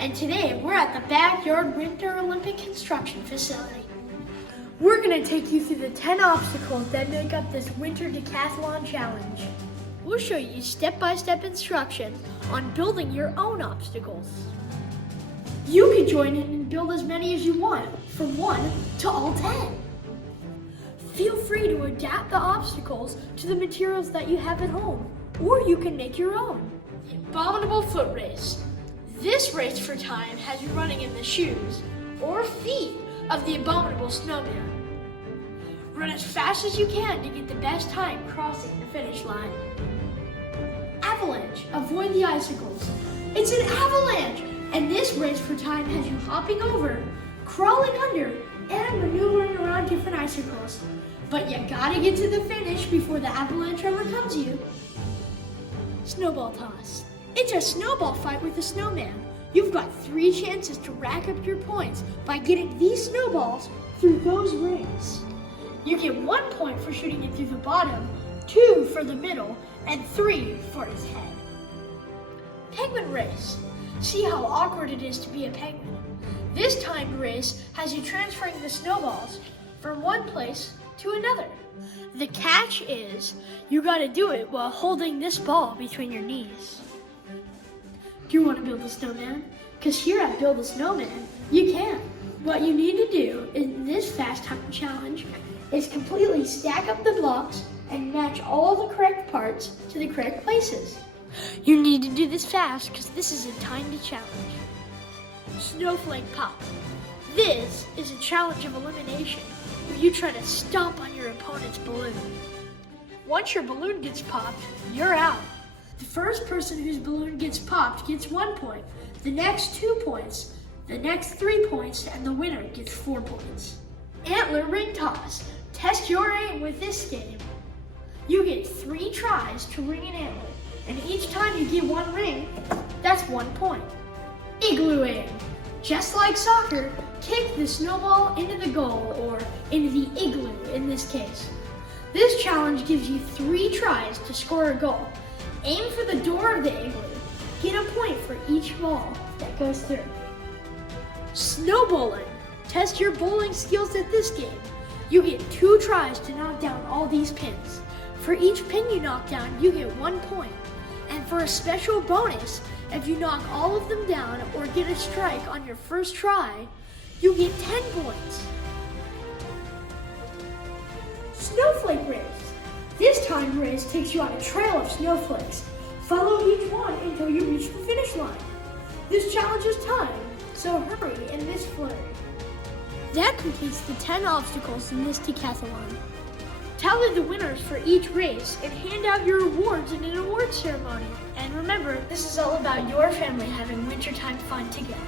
and today we're at the Backyard Winter Olympic Construction Facility. We're going to take you through the 10 obstacles that make up this Winter Decathlon Challenge. We'll show you step-by-step instruction on building your own obstacles. You can join in and build as many as you want, from 1 to all 10. Feel free to adapt the obstacles to the materials that you have at home, or you can make your own. The Abominable Foot Race. This race for time has you running in the shoes or feet of the Abominable Snowman. Run as fast as you can to get the best time crossing the finish line. Avalanche. Avoid the icicles. It's an avalanche, and this race for time has you hopping over, crawling under, and maneuvering around different icicles. But you gotta get to the finish before the avalanche overcomes you. Snowball toss. It's a snowball fight with a snowman. You've got 3 chances to rack up your points by getting these snowballs through those rings. You get 1 point for shooting it through the bottom, 2 for the middle, and 3 for his head. Penguin race. See how awkward it is to be a penguin. This timed race has you transferring the snowballs from one place to another. The catch is you gotta do it while holding this ball between your knees. Do you want to build a snowman? Because here at Build a Snowman, you can. What you need to do in this fast time challenge is completely stack up the blocks and match all the correct parts to the correct places. You need to do this fast because this is a timed challenge. Snowflake pop. This is a challenge of elimination where you try to stomp on your opponent's balloon. Once your balloon gets popped, you're out. The first person whose balloon gets popped gets 1 point, the next 2 points, the next 3 points, and the winner gets 4 points. Antler ring toss. Test your aim with this game. You get 3 tries to ring an antler, and each time you get 1 ring, that's 1 point. Igloo aim. Just like soccer, kick the snowball into the goal, or into the igloo in this case. This challenge gives you 3 tries to score a goal. Aim for the door of the igloo. Get a point for each ball that goes through. Snowballing. Test your bowling skills at this game. You get 2 tries to knock down all these pins. For each pin you knock down, you get 1 point. And for a special bonus, if you knock all of them down or get a strike on your first try, you get 10 points. Snowflake race. This timed race takes you on a trail of snowflakes. Follow each one until you reach the finish line. This challenge is timed, so hurry in this flurry. That completes the 10 obstacles in this decathlon. Tally the winners for each race and hand out your awards in an award ceremony. And remember, this is all about your family having wintertime fun together.